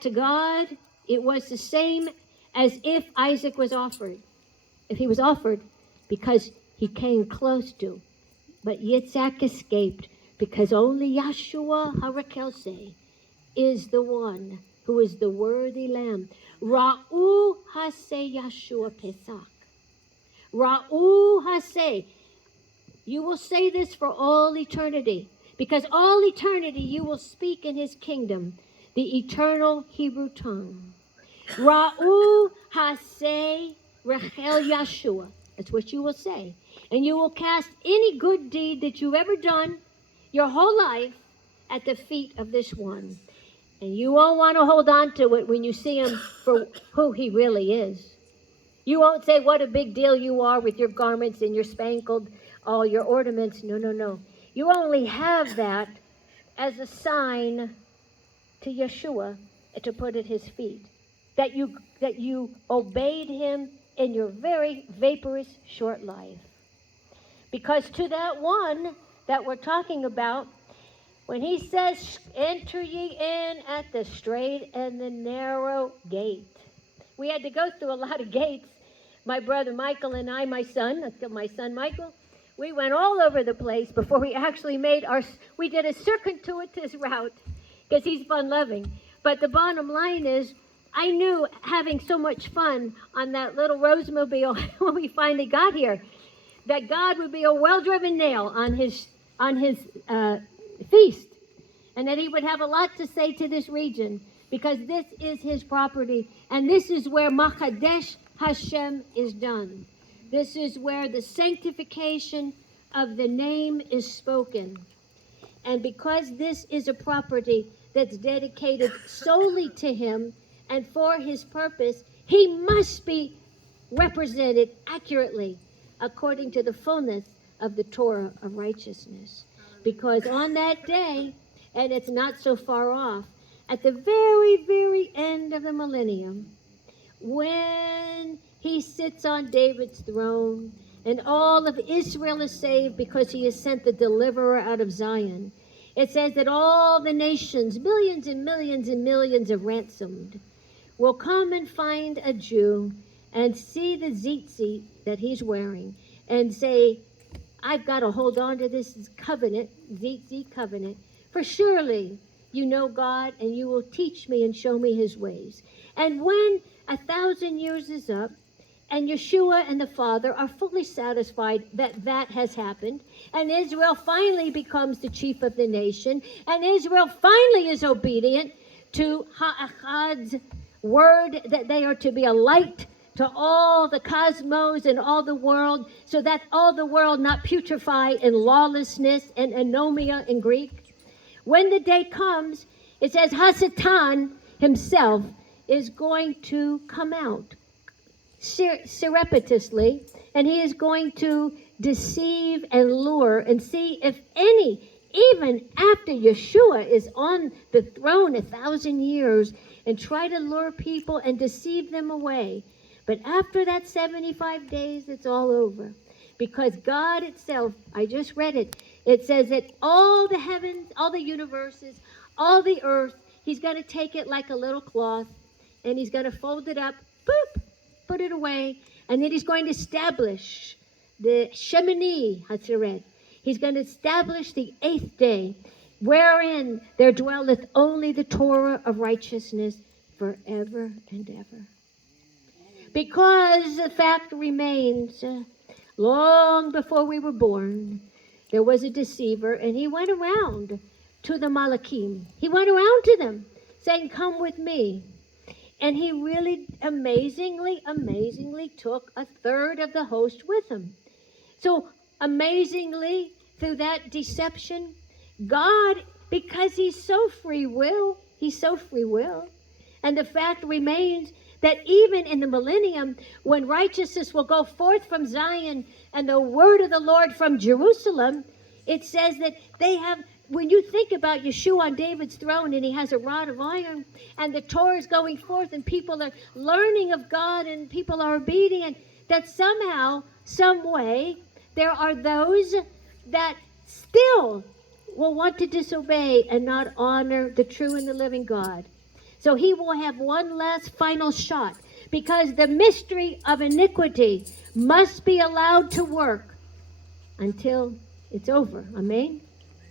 To God, it was the same as if Isaac was offered. If he was offered, because he came close to. But Yitzhak escaped, because only Yahshua HaRakelseh is the one who is the worthy lamb. Ra'u Haseh Yahshua Pesach. Ra'u Haseh. You will say this for all eternity, because all eternity you will speak in his kingdom, the eternal Hebrew tongue. Ra'u Haseh Rachel Yahshua. That's what you will say. And you will cast any good deed that you've ever done your whole life at the feet of this one. And you won't want to hold on to it when you see him for who he really is. You won't say what a big deal you are with your garments and your spangled, all your ornaments. No, no, no. You only have that as a sign to Yeshua to put at his feet. That you obeyed him in your very vaporous short life. Because to that one that we're talking about, when he says, enter ye in at the straight and the narrow gate. We had to go through a lot of gates. My brother Michael and I, my son Michael, we went all over the place before we actually we did a circuitous route because he's fun-loving. But the bottom line is, I knew having so much fun on that little Rosemobile when we finally got here, that God would be a well-driven nail on his feast, and that he would have a lot to say to this region, because this is his property, and this is where Makadesh Hashem is done. This is where the sanctification of the name is spoken. And because this is a property that's dedicated solely to him and for his purpose, he must be represented accurately according to the fullness of the Torah of righteousness. Because on that day, and it's not so far off, at the very, very end of the millennium, when he sits on David's throne and all of Israel is saved because he has sent the deliverer out of Zion, it says that all the nations, millions and millions and millions of ransomed, will come and find a Jew and see the tzitzit that he's wearing and say, I've got to hold on to this covenant, tzitzit covenant, for surely you know God and you will teach me and show me his ways. And when 1,000 years is up and Yeshua and the Father are fully satisfied that that has happened, and Israel finally becomes the chief of the nation, and Israel finally is obedient to Ha'achad's word that they are to be a light to all the cosmos and all the world, so that all the world not putrefy in lawlessness and anomia in Greek. When the day comes, it says Hasatan himself is going to come out surreptitiously, and he is going to deceive and lure and see if any, even after Yeshua is on the throne 1,000 years, and try to lure people and deceive them away. But after that 75 days, it's all over. Because God itself, I just read it, it says that all the heavens, all the universes, all the earth, he's going to take it like a little cloth, and he's going to fold it up, boop, put it away, and then he's going to establish the Shemini Hatzeret. He's going to establish the 8th day, wherein there dwelleth only the Torah of righteousness forever and ever. Because the fact remains, long before we were born, there was a deceiver, and he went around to the Malakim. He went around to them, saying, come with me. And he really amazingly took a third of the host with him. So amazingly, through that deception, God, because he's so free will, and the fact remains that even in the millennium, when righteousness will go forth from Zion and the word of the Lord from Jerusalem, it says that they have, when you think about Yeshua on David's throne and he has a rod of iron and the Torah is going forth and people are learning of God and people are obedient, that somehow, some way, there are those that still will want to disobey and not honor the true and the living God. So he will have one last final shot, because the mystery of iniquity must be allowed to work until it's over. Amen?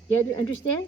You understand?